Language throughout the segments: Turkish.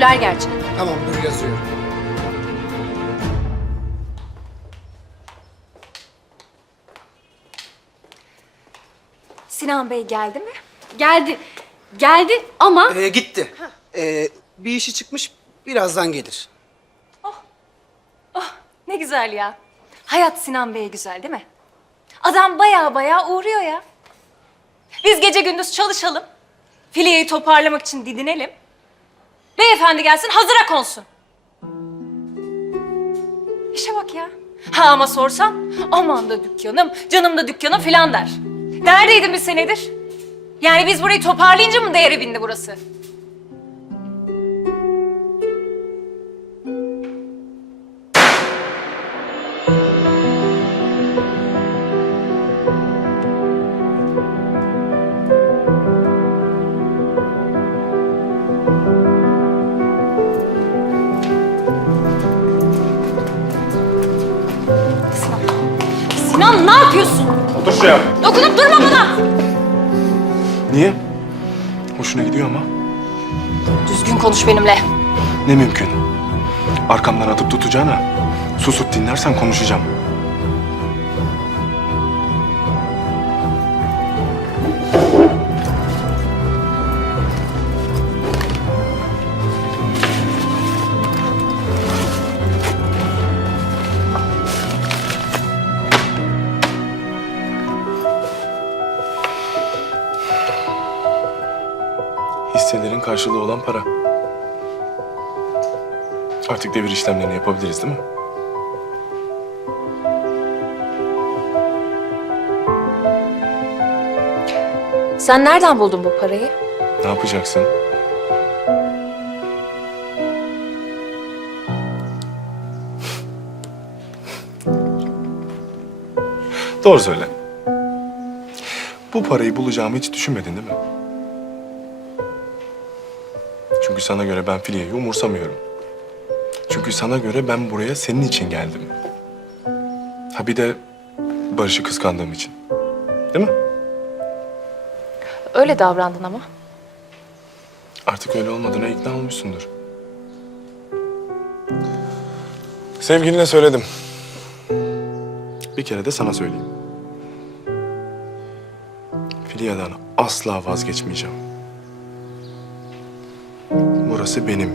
Teşekkürler gerçi. Tamam dur yazıyorum. Sinan Bey geldi mi? Geldi. Geldi ama Ee, gitti. Ee, bir işi çıkmış birazdan gelir. ne güzel ya. Hayat Sinan Bey'e güzel değil mi? Adam baya baya uğruyor ya. Biz gece gündüz çalışalım. Fileyi toparlamak için didinelim. Beyefendi gelsin hazıra konsun. İşe bak ya. Ha ama sorsam aman da dükkanım, canım da dükkanım filan der. Neredeydin bir senedir? Yani biz burayı toparlayınca mı değere bindi burası? Sinan ne yapıyorsun? Otur şuraya. Dokunup durma bana. Niye? Hoşuna gidiyor ama. Düzgün konuş benimle. Ne mümkün? Arkamdan atıp tutacağına susup dinlersen konuşacağım. Hisselerin karşılığı olan para. Artık devir işlemlerini yapabiliriz değil mi? Sen nereden buldun bu parayı? Ne yapacaksın? Doğru söyle. Bu parayı bulacağımı hiç düşünmedin değil mi? Çünkü sana göre ben Filya'yı umursamıyorum. Çünkü sana göre ben buraya senin için geldim. Ha bir de Barış'ı kıskandığım için. Değil mi? Öyle davrandın ama. Artık öyle olmadığına ikna olmuşsundur. Sevgiline söyledim. Bir kere de sana söyleyeyim. Filya'dan asla vazgeçmeyeceğim. Burası benim.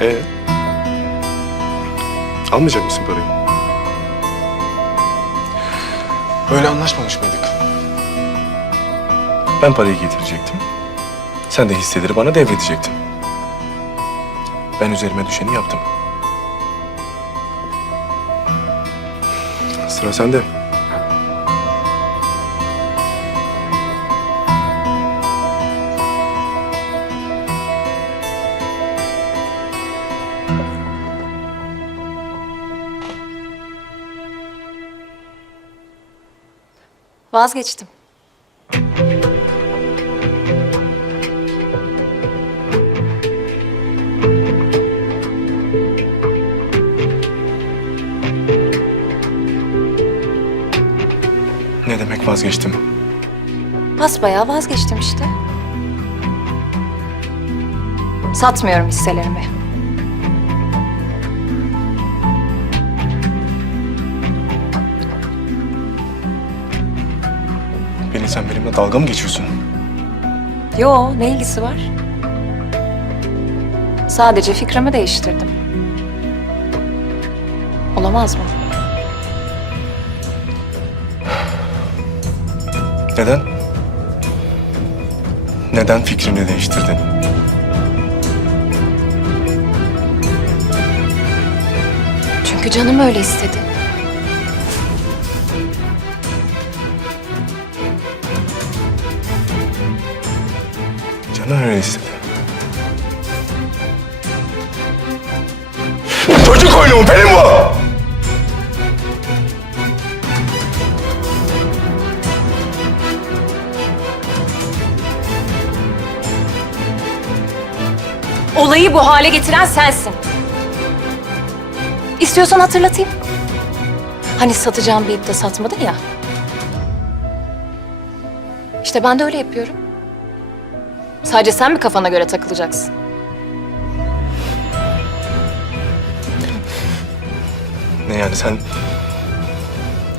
Ee? Almayacak mısın parayı? Böyle anlaşmamış mıydık? Ben parayı getirecektim. Sen de hisseleri bana devredecektin. Ben üzerime düşeni yaptım. Sıra sende. Vazgeçtim. Vazgeçtim? Basbayağı vazgeçtim işte. Satmıyorum hisselerimi. Beni sen benimle dalga mı geçiyorsun? Yo, ne ilgisi var? Sadece fikrimi değiştirdim. Olamaz mı? Neden? Neden fikrini değiştirdin? Çünkü canım öyle istedi. Canın öyle istedi. Çocuk oyunu mu? Benim bu! Olayı bu hale getiren sensin. İstiyorsan hatırlatayım. Hani satacağım deyip de satmadın ya. İşte ben de öyle yapıyorum. Sadece sen mi kafana göre takılacaksın? Ne yani sen...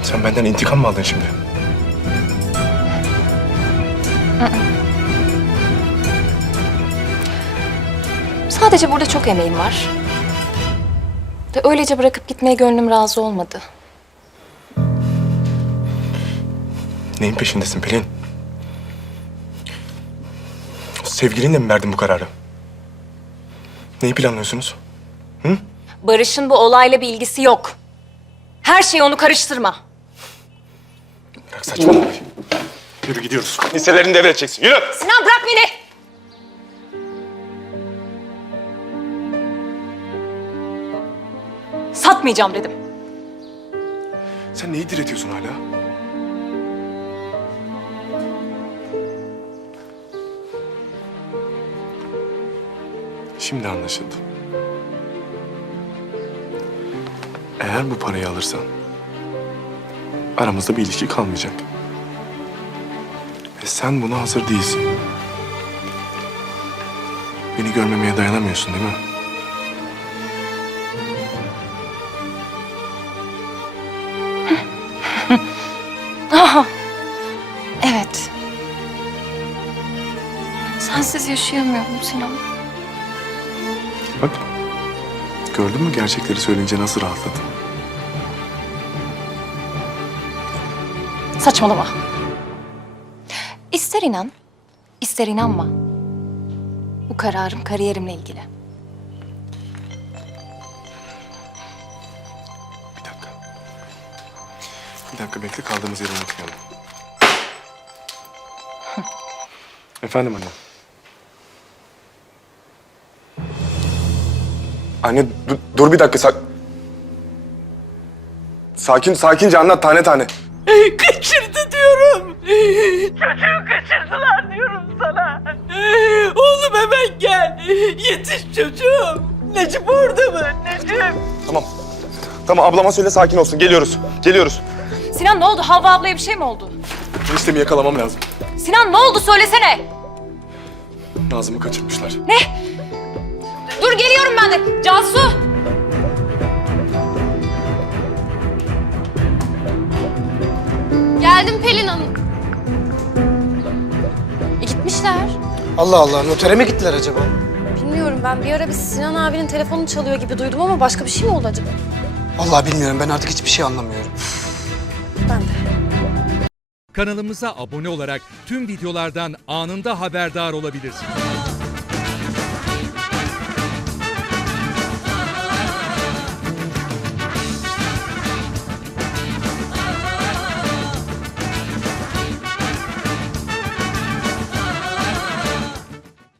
Sen benden intikam mı aldın şimdi? Sadece burada çok emeğim var. Ve öylece bırakıp gitmeye gönlüm razı olmadı. Neyin peşindesin Pelin? Sevgilinle mi verdin bu kararı? Neyi planlıyorsunuz? Barış'ın bu olayla bir ilgisi yok. Her şeyi onu karıştırma. Bırak saçmalamayı. Yürü gidiyoruz. Hisselerini devredeceksin. Yürü! Sinan bırak beni! Satmayacağım dedim. Sen neyi diretiyorsun hala? Şimdi anlaşıldı. Eğer bu parayı alırsan aramızda bir ilişki kalmayacak. Ve sen buna hazır değilsin. Beni görmemeye dayanamıyorsun değil mi? Sensiz yaşayamıyorum Sinan. Bak. Gördün mü gerçekleri söyleyince nasıl rahatladın? Saçmalama. İster inan, ister inanma. Bu kararım kariyerimle ilgili. Bir dakika. Bir dakika bekle kaldığımız yeri unutmayalım. Efendim anne. Anne dur, dur bir dakika sak... Sakin, sakince anlat tane tane. Kaçırdı diyorum. Çocuğu kaçırdılar diyorum sana. Oğlum hemen gel. Yetiş çocuğum. Necip orada mı? Necip. Tamam. Tamam ablama söyle sakin olsun. Geliyoruz. Geliyoruz. Sinan ne oldu? Havva ablaya bir şey mi oldu? Eniştemi yakalamam lazım. Sinan ne oldu? Söylesene. Nazım'ı kaçırmışlar. Ne? Dur geliyorum ben de. Cansu. Geldim Pelin Hanım. E, gitmişler. Allah Allah notere mi gittiler acaba? Bilmiyorum ben bir ara bir Sinan abinin telefonu çalıyor gibi duydum ama başka bir şey mi oldu acaba? Allah bilmiyorum ben artık hiçbir şey anlamıyorum. Ben de. Kanalımıza abone olarak tüm videolardan anında haberdar olabilirsiniz.